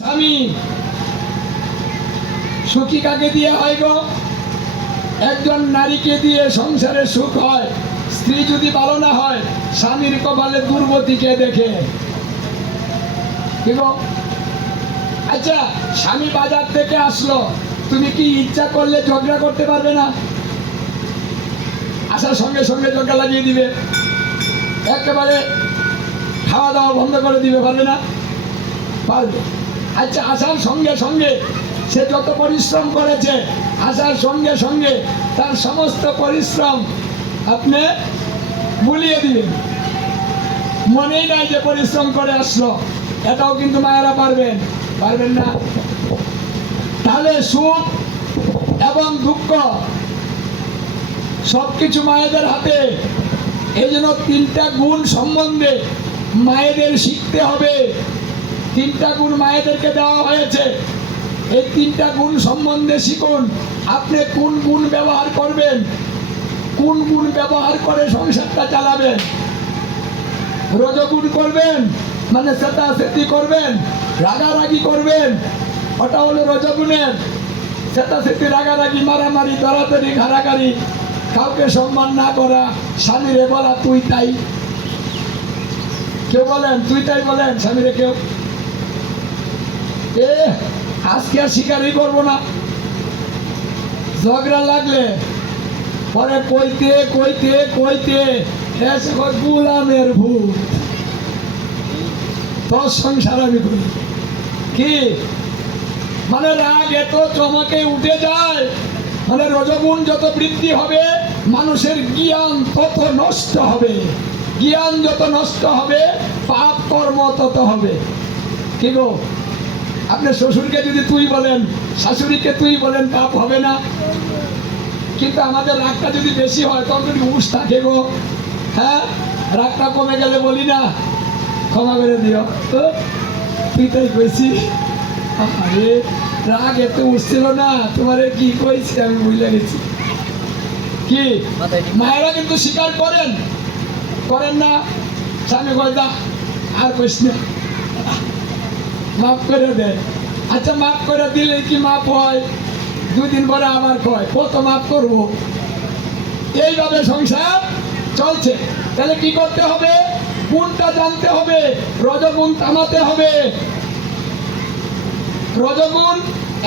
স্বামী সুখী কাকে দিয়ে হয় গো? একজন নারীকে দিয়ে সংসারে সুখ হয়। স্ত্রী যদি ভালো না হয়, স্বামীর কপালে দুর্গতিকে দেখে। আচ্ছা, স্বামী বাজার থেকে আসলো, তুমি কি ইচ্ছা করলে ঝগড়া করতে পারবে না? আসার সঙ্গে সঙ্গে ঝগড়া লাগিয়ে দিবে, একেবারে খাওয়া দাওয়া বন্ধ করে দিবে, পারবে না? পারবে। আচ্ছা, আসার সঙ্গে সঙ্গে সে যত পরিশ্রম করেছে, আসার সঙ্গে সঙ্গে তার সমস্ত পরিশ্রম আপনি ভুলিয়ে দিবেন, মনেই নাই যে পরিশ্রম করে আসলো। এটাও কিন্তু মায়েরা পারবেন? পারবেন না। তাহলে সুখ এবং দুঃখ সবকিছু মায়েদের হাতে। এই জন্য তিনটা গুণ সম্বন্ধে মায়েদের শিখতে হবে। তিনটা গুণ মায়েদেরকে দেওয়া হয়েছে, এই তিনটা গুণ সম্বন্ধে শিখুন। আপনি কোন গুণ ব্যবহার করবেন, কোন গুণ ব্যবহার করে সংসারটা চালাবেন। রজগুণ করবেন মানে চেতাচেতি করবেন, রাগারাগি করবেন, ওটা হলো রজগুণের। চেতাচেতি, রাগারাগি, মারামারি, দরাদরি, ঘাড়াঘাড়ি, কাউকে সম্মান না করা, স্বামীরে বলা তুই তাই। কেউ বলেন তুই তাই, বলেন স্বামীরে কেউ? আজকে আর স্বীকারই করবো না। ঝগড়া লাগলে পরে কইতে কইতে কইতে গুলামের ভূত, তোর সংসার আমি করি কি? মানে রাগ এত চমকে উঠে যায়, মানে রজগুণ যত বৃদ্ধি হবে মানুষের জ্ঞান তত নষ্ট হবে। জ্ঞান যত নষ্ট হবে পাপ কর্ম তত হবে। কি গো, আপনি শ্বশুরকে যদি তুই বলেন, শাশুড়িকে তুই বলেন, পাপ হবে না? কিন্তু আমাদের রাগটা যদি বেশি হয় তখন যদি হুঁশ থাকে গো। হ্যাঁ, রাগটা কমে গেলে বলি না ক্ষমা করে দিও, তো তুই তাই কইছি। আরে রাগ এত উঠছিল না, তোমারে কি কইছি আমি বুঝলে গেছি। কি মায়েরা কিন্তু স্বীকার করেন, করেন না? স্বামী কয় দা আর কইস না, মাফ করে দেয়। আচ্ছা, মাফ করে দিলে কি মাফ হয়? দুদিন পরে আবার কয় কত মাফ করবো। এইভাবে সংসার চলছে। তাহলে কি করতে হবে? গুণটা জানতে হবে, রজগুণ থামাতে হবে। রজগুণ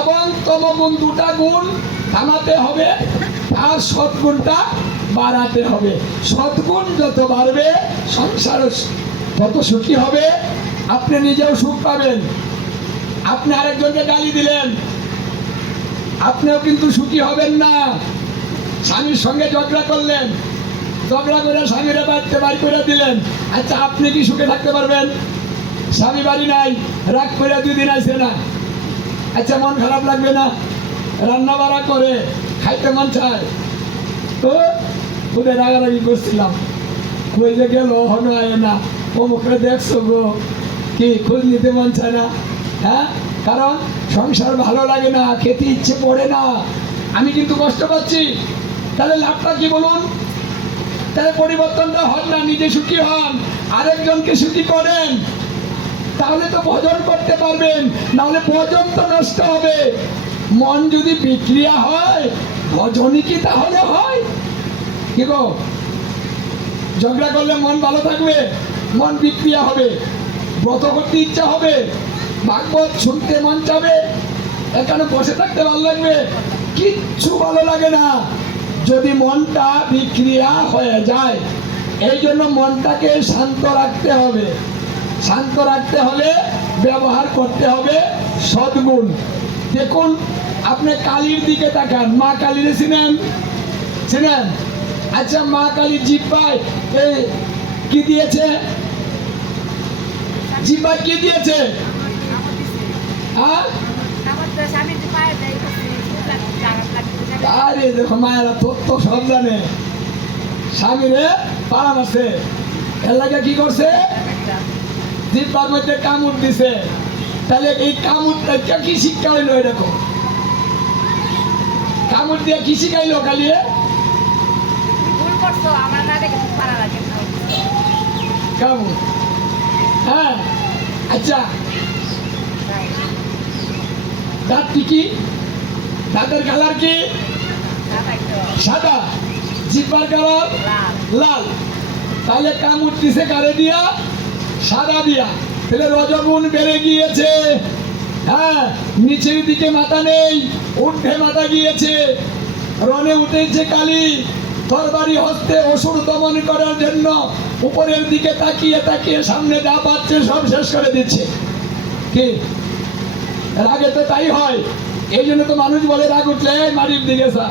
এবং তমগুণ দুটা গুণ থামাতে হবে, আর সৎগুণটা বাড়াতে হবে। সৎগুণ যত বাড়বে সংসার তত সুখী হবে, আপনি নিজেও সুখ পাবেন। আপনি আরেকজনকে গালি দিলেন, আপনিও কিন্তু সুখী হবেন না। স্বামীর সঙ্গে ঝগড়া করলেন, ঝগড়া করে স্বামীরা বাড়িতে বাড়ি করে দিলেন, আচ্ছা আপনি কি সুখে থাকতে পারবেন? স্বামী বাড়ি নাই, রাগ করে 2 দিন আসে না, আচ্ছা মন খারাপ লাগবে না? রান্না বাড়া করে খাইতে মন চায়, তো ওদের রাগারাগি করছিলাম, কই যে গেল হন আয় না, অমুকে দেখছো গো, কি খোঁজ নিতে মন চায় না? হ্যাঁ, কারণ সংসার ভালো লাগে না, খেতে ইচ্ছে পড়ে না, আমি কিন্তু কষ্ট পাচ্ছি। তাহলে লাভটা কি বলুন? তাহলে পরিবর্তনটা হন না, নিজে সুখী হন, আরেকজনকে সুখী করেন, তাহলে তো ভজন করতে পারবেন। নাহলে ভজন তো নষ্ট হবে। মন যদি বিক্রিয়া হয়, ভজনই কি তাহলে হয়? কি গো, ঝগড়া করলে মন ভালো থাকবে, মন বিক্রিয়া হবে, ব্রত করতে ইচ্ছা হবে, ভাগবত শুনতে মন চাবে, এখানে বসে থাকতে ভালো লাগবে, কিচ্ছু ভালো লাগে না যদি মনটা বিক্রিয়া হয়ে যায়। এই জন্য মনটাকে শান্ত রাখতে হবে। শান্ত রাখতে হলে ব্যবহার করতে হবে সদ্গুণ। দেখুন, আপনি কালীর দিকে তাকান, মা কালীরে চিনেন? চিনেন? আচ্ছা, মা কালীর জিহ্বায় এই কি দিয়েছে? জিহ্বায় কি দিয়েছে? আরে দেখো, মায়েরা তথ্য সব জানে। স্বামীরে পাড়া মারছে, এর লাগে কি করছে? জিহ্বার মধ্যে কামড় দিছে। তাহলে এই কামড়টা কি শিক্ষা হইলো? এরকম কামড় দিয়ে কি শিখাইলো? কালিয়ে কামড়। হ্যাঁ, আচ্ছা দাঁতটি কি? দাঁতের কালার কি? সাদা। জিহ্বার কালার লাল। তাহলে কাম উঠতেছে কারে দিয়া? সাদা দিয়া। তাহলে রজগুণ বেড়ে গিয়েছে। হ্যাঁ, নিচের দিকে মাথা নেই, ঊর্ধ্বে মাথা গিয়েছে। রণে উঠেছে কালী, তরবারি হস্তে অসুর দমন করার জন্য উপরের দিকে তাকিয়ে তাকিয়ে সামনে যা পাচ্ছে সব শেষ করে দিচ্ছে। কি এর আগে তো তাই হয়। এই জন্য তো মানুষ বলে রাগ উঠলে মাটির দিকে যা,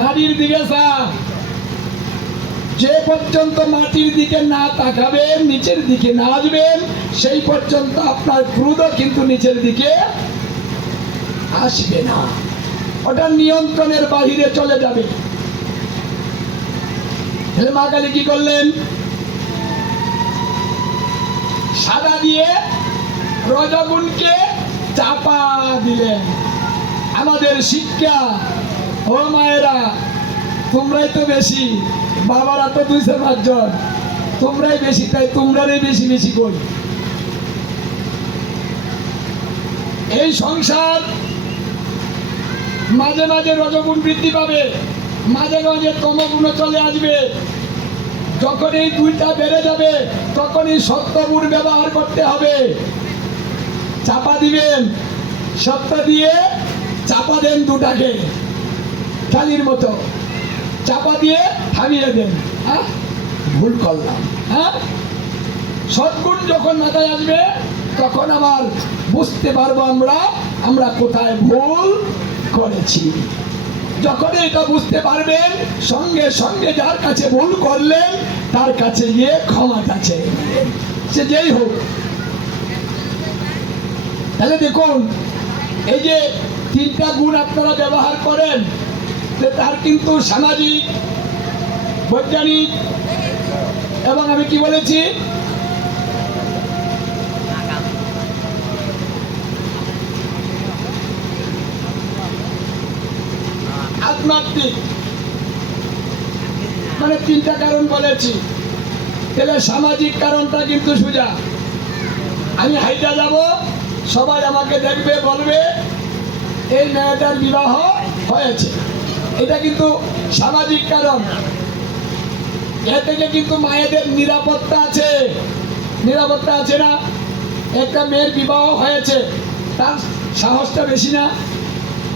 মাটির দিকে যা। যে পর্যন্ত মাটির দিকে না তাকাবেন, নিচের দিকে না আসবেন, সেই পর্যন্ত আপনার ক্রোধ কিন্তু নিচের দিকে আসবে না, ওটা নিয়ন্ত্রণের বাহিরে চলে যাবে। মা কালী কি করলেন? সাদা দিয়ে রজগুণকে চাপা দিলেন। আমাদের শিক্ষা, ও মায়েরা তোমরাই তো বেশি, বাবারা তো 205 জন, তোমরাই বেশি, তাই তোমরাই বেশি বেশি করি। এই সংসার মাঝে মাঝে রজগুণ বৃদ্ধি পাবে, মাঝে মাঝে তমগুণ চলে আসবে। যখন এই দুইটা বেড়ে যাবে তখনই সত্যগুণ ব্যবহার করতে হবে। চাপা দিবেন, সত্য দিয়ে চাপা দেন দুটাকে, খালির মতো চাপা দিয়ে থামিয়ে দেন। হ্যাঁ, ভুল করলাম। হ্যাঁ, সদ্গুণ যখন মাথায় আসবে তখন আবার বুঝতে পারবো আমরা কোথায় ভুল করেছি। যখন এটা বুঝতে পারবেন, সঙ্গে সঙ্গে যার কাছে ভুল করলেন তার কাছে গিয়ে ক্ষমা চাইতে, সে যেই হোক। তাহলে দেখুন, এই যে 3টা গুণ আপনারা ব্যবহার করেন, তার কিন্তু সামাজিক, বৈজ্ঞানিক এবং আমি কি বলেছি, আধ্যাত্মিক, মানে 3টা কারণ বলেছি। তাহলে সামাজিক কারণটা কিন্তু সোজা। আমি হাইটা যাব, সবাই আমাকে দেখবে, বলবে এই মেয়েটার বিবাহ হয়েছে। এটা কিন্তু সামাজিক কারণ। এ থেকে কিন্তু মায়েদের নিরাপত্তা আছে, নিরাপত্তা আছে না? একটা মেয়ের বিবাহ হয়েছে, তার সাহসটা বেশি না?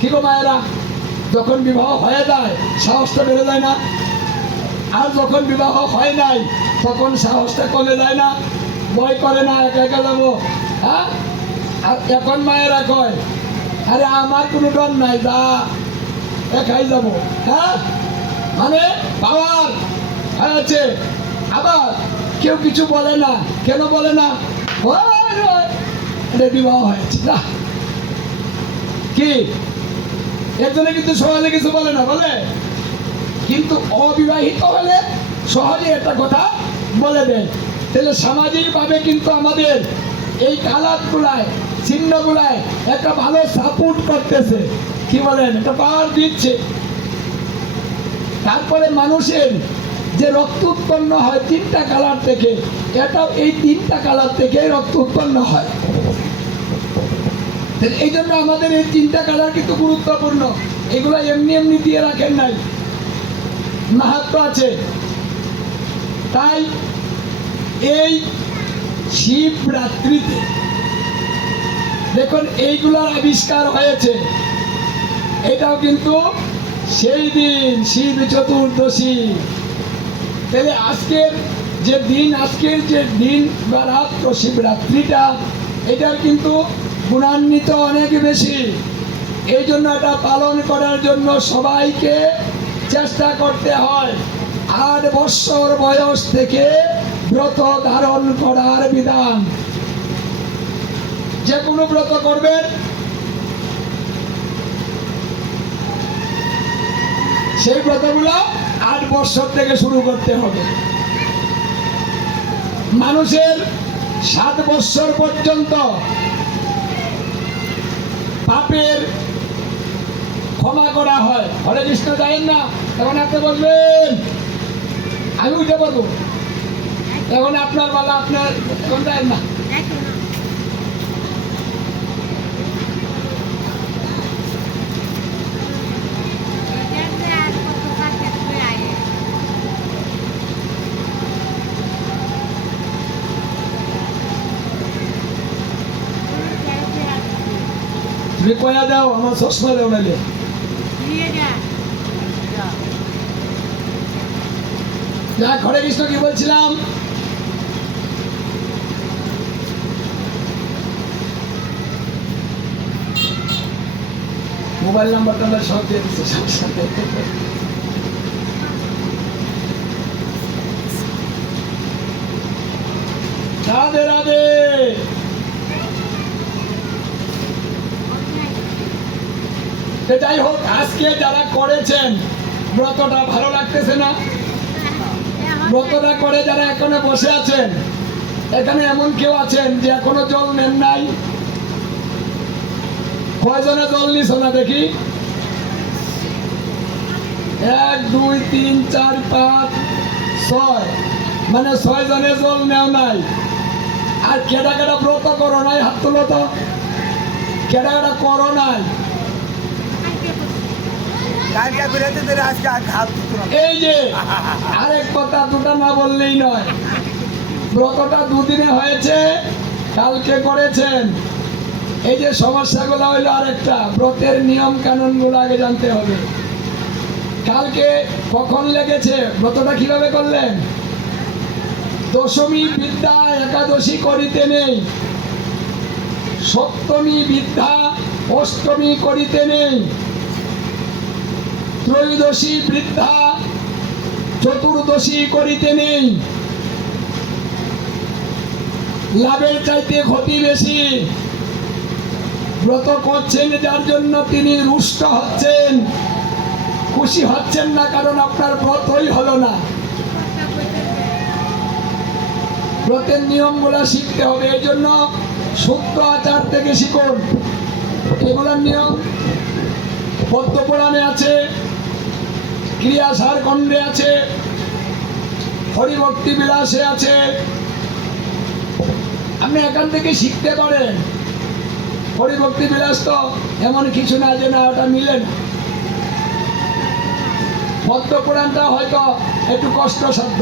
কি গো মায়েরা, যখন বিবাহ হয়ে যায় সাহসটা বেড়ে যায় না? আর যখন বিবাহ হয় নাই তখন সাহসটা কমে যায় না? ভয় করে না, একা একা যাবো? হ্যাঁ, আর এখন মায়েরা কয় আরে আমার কোনো ডর নাই, যা একাই যাবো। হ্যাঁ, মানে পাওয়ার হয়েছে। আবার কেউ কিছু বলে না, কেন বলে না? বিবাহ হয়েছে না, কি এর জন্য কিন্তু সহজে কিছু বলে না, বলে। কিন্তু অবিবাহিত হলে সহজে একটা কথা বলে দেয়। তাহলে সামাজিক ভাবে কিন্তু আমাদের এই কালারগুলায়, চিহ্নগুলায় একটা ভালো সাপোর্ট করতেছে, কি বলেন, একটা পাওয়ার দিচ্ছে। তারপরে মানুষের যে রক্ত উৎপন্ন হয় 3টা কালার থেকে, এটাও এই 3টা কালার থেকে রক্ত উৎপন্ন হয়। এই জন্য আমাদের এই 3টা কালার কিন্তু গুরুত্বপূর্ণ। এগুলো এমনি এমনি দিয়ে রাখেন নাই, মাহাত্ম্য আছে। তাই এই শিবরাত্রিতে দেখুন এইগুলোর আবিষ্কার হয়েছে। এটাও কিন্তু সেই দিন, শিব চতুর্দশী। তাহলে আজকের যে দিন বা রাত্র শিবরাত্রিটা, এটার কিন্তু গুণান্বিত অনেক বেশি। এই জন্য এটা পালন করার জন্য সবাইকে চেষ্টা করতে হয়। 8 বছর বয়স থেকে ব্রত ধারণ করার বিধান। যে কোনো ব্রত করবেন, সেই ব্রতগুলো 8 বছর থেকে শুরু করতে হবে। মানুষের 7 বছর পর্যন্ত পাপের ক্ষমা করা হয়। হরে কৃষ্ণ জানেন না? তখন আপনি বলবেন আমি উঠে পারবো, এখন আপনার বেলা, আপনার এখন যায় না। তুমি কয়া দাও, আমার চশমা দেও নাইলে। না, হরে কৃষ্ণ কি বলছিলাম? মোবাইল নাম্বারটা আমরা সব দিয়ে দিচ্ছি সাথে সাথে। রাধে রাধে। যাই হোক, আজকে যারা করেছেন ব্রতটা ভালো লাগতেছে না? ব্রতটা করে যারা এখানে বসে আছেন, এখানে এমন কেউ আছেন যে এখনো জল নেন নাই? কয়জনে জল নিছ না দেখি? 1 2 3 4 5 6, মানে 6 জনে জল নেও নাই। আর কেডা কেডা ব্রত করো নাই? হাত তুলো তো। কেডা কেডা করো নাই? এই যে আরেক কথা, দুটা না বললেই নয়। ব্রতটা দুদিনে হয়েছে, কালকে করেছেন। এই যে সমস্যাগুলো হইলো আরেকটা, ব্রতের নিয়ম কানুন গুলো আগে জানতে হবে। কালকে কখন লেগেছে? ব্রতটা কিভাবে করলেন? দশমী বিদ্যা একাদশী করিতে নেই, সপ্তমী বিদ্যা অষ্টমী করিতে নেই, ত্রয়োদশী বৃদ্ধা চতুর্দশী করিতে নেই। লাভের চাইতে ক্ষতি বেশি। ব্রত করছেন যার জন্য তিনি রুষ্ট হচ্ছেন, খুশি হচ্ছেন না, কারণ আপনার ব্রতই হলো না। ব্রতের নিয়মগুলো শিখতে হবে। এই জন্য সূত্র আচার থেকে শিখুন। এগুলোর নিয়ম পদ্মপুরাণে আছে, ক্রিয়াসার খণ্ডে আছে, হরিভক্তি বিলাসে আছে। আপনি এখান থেকে শিখতে পারেন। হরিভক্তি বিলাস তো এমন কিছু না যে না ওটা মিলে না। পদ্মপুরাণটা হয়তো একটু কষ্টসাধ্য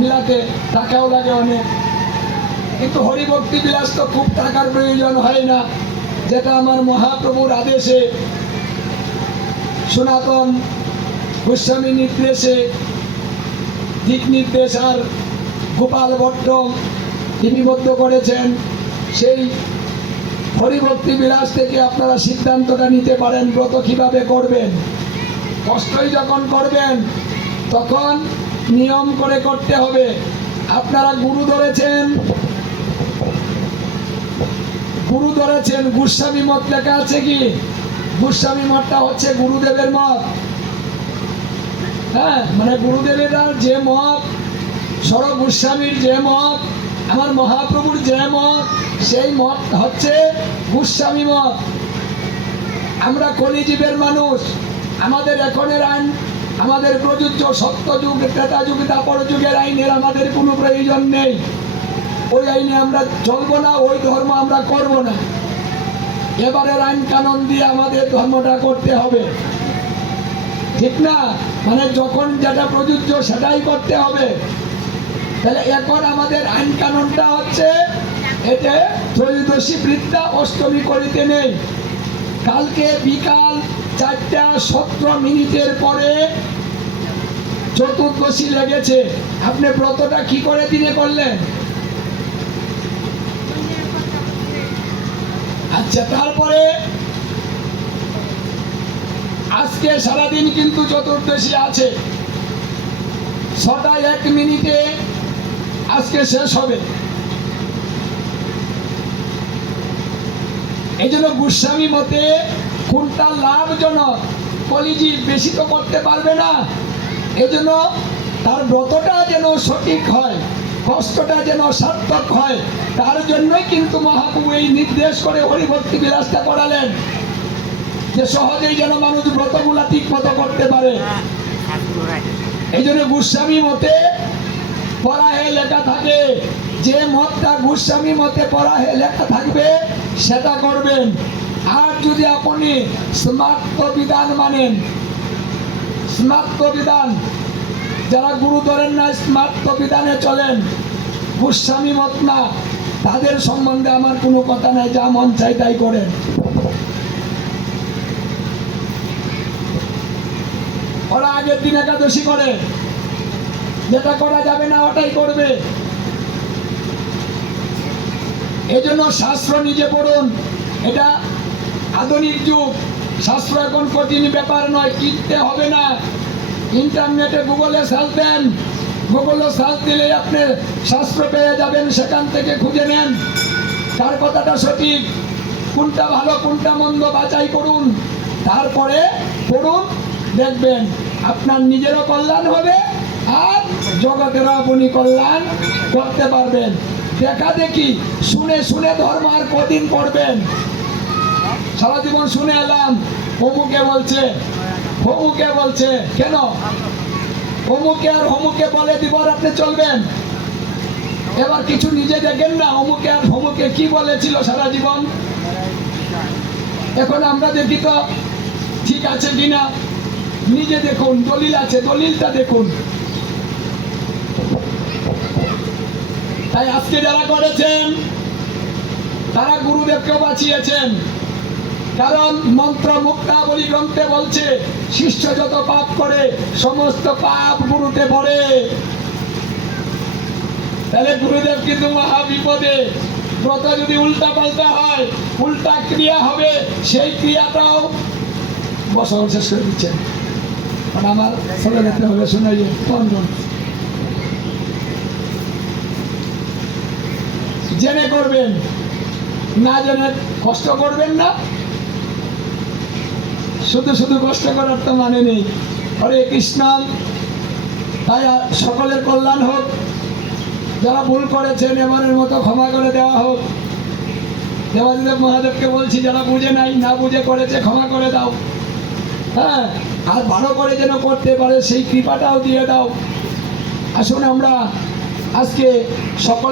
মিলাতে, টাকাও লাগে অনেক, কিন্তু হরিভক্তি বিলাস তো খুব টাকার প্রয়োজন হয় না, যেটা আমার মহাপ্রভুর আদেশে সনাতন গোস্বামী নির্দেশে দিক নির্দেশ আর গোপাল ভট্ট লিপিবদ্ধ করেছেন। সেই হরিভক্তি বিলাস থেকে আপনারা সিদ্ধান্তটা নিতে পারেন ব্রত কিভাবে করবেন। কষ্টই যখন করবেন তখন নিয়ম করে করতে হবে। আপনারা গুরু ধরেছেন, গোস্বামী মত লেখা আছে কি? গোস্বামী মতটা হচ্ছে গুরুদেবের মত। হ্যাঁ, মানে গুরুদেবের যে মত, সর গোস্বামীর যে মত, আমার মহাপ্রভুর যে মত, সেই মত হচ্ছে গোস্বামী মত। আমরা কলিযুগের মানুষ, আমাদের এখনের আইন, আমাদের প্রযোজ্য সত্যযুগ, ত্রেতা যুগ, দাপর যুগের আইনের আমাদের কোনো প্রয়োজন নেই। ওই আইনে আমরা চলবো না, ওই ধর্ম আমরা করব না। এবারের আইন কানুন দিয়ে আমাদের ধর্মটা করতে হবে, ঠিক না? মানে যখন যেটা প্রযোজ্য সেটাই করতে হবে। তাহলে এখন আমাদের আইন কানুনটা হচ্ছে এতে ত্রয়োদশী বৃদ্ধা অষ্টমী করিতে নেই। কালকে বিকাল 4:17 পরে চতুর্দশী লেগেছে। আপনি ব্রতটা কি করে দিনে করলেন? আচ্ছা, তারপরে আজকে সারাদিন কিন্তু চতুর্দশী আছে। 6:01 আজকে শেষ হবে। এই জন্য গোস্বামী মতে কোনটা লাভজনক, কলিজীব বেশি তো করতে পারবে না। এই জন্য তার ব্রতটা যেন সঠিক হয়, কষ্টটা যেন সার্থক হয়, তার জন্যই কিন্তু মহাপ্রভু এই নির্দেশ করে হরিভক্তি বিলাসটা করালেন, যে সহজেই যেন মানুষ ব্রতগুলা ঠিক মতো করতে পারে। এই জন্য গোস্বামী মতে পড়াহে লেখা থাকে, যে মতটা গোস্বামী মতে পড়াহে লেখা থাকবে সেটা করবেন। আর যদি আপনি স্মার্ত বিধান মানেন, স্মার্ত বিধান, যারা গুরু ধরেন না, স্মার্ত বিধানে চলেন, গোস্বামী মত না, তাদের সম্বন্ধে আমার কোনো কথা নাই, যা মন চাই তাই করেন। ওরা আগের দিন একাদশী করে, যেটা করা যাবে না ওটাই করবে। এজন্য শাস্ত্র নিজে পড়ুন। এটা আধুনিক যুগ, শাস্ত্র এখন কঠিন ব্যাপার নয়, কিনতে হবে না। ইন্টারনেটে গুগলে সার্চ দেন, গুগলে সার্চ দিলে আপনি শাস্ত্র পেয়ে যাবেন, সেখান থেকে খুঁজে নেন কার কথাটা সঠিক, কোনটা ভালো কোনটা মন্দ বাছাই করুন, তারপরে পড়ুন, দেখবেন আপনার নিজেরও কল্যাণ হবে আর জগতেরও আপনি কল্যাণ করতে পারবেন। দেখা দেখি শুনে শুনে ধর্ম আর কদিন করবেন? সারা জীবন শুনে এলাম অমুকে বলছে হমুকে বলছে, কেন অমুকে আর হমুকে বলে দিব আর আপনি চলবেন? এবার কিছু নিজে দেখেন না, অমুকে আর হমুকে কি বলেছিল সারা জীবন। এখন আমরা দেখি তো ঠিক আছে কিনা, নিজে দেখুন, দলিল আছে, দলিলটা দেখুন। তাই আজকে যারা করেছেন তারা গুরুদেবকেও বাঁচিয়েছেন, কারণ মন্ত্র মুক্তাবলী গ্রন্থে বলছে শিষ্য যত পাপ করে সমস্ত পাপ গুরুতে পড়ে। তাহলে গুরুদেব কিন্তু মহা বিপদে। ব্রত যদি উল্টা পাল্টা হয়, উল্টা ক্রিয়া হবে, সেই ক্রিয়াটাও বসবাস শেষ করে দিচ্ছেন। মানে আমার চলে যেতে হবে, শুনে যে কোনজন জেনে করবেন, না জেনে কষ্ট করবেন না। শুধু শুধু কষ্ট করার তো মানে নেই। হরে কৃষ্ণ। তাই সকলের কল্যাণ হোক। যারা ভুল করেছেন এবারের মতো ক্ষমা করে দেওয়া হোক। দেবাদিদেব মহাদেবকে বলছি, যারা বুঝে নাই, না বুঝে করেছে ক্ষমা করে দাও। হ্যাঁ, আর ভালো করে যেন করতে পারে সেই কৃপাটাও দিয়ে দাও। আসুন আমরা আজকে সকলে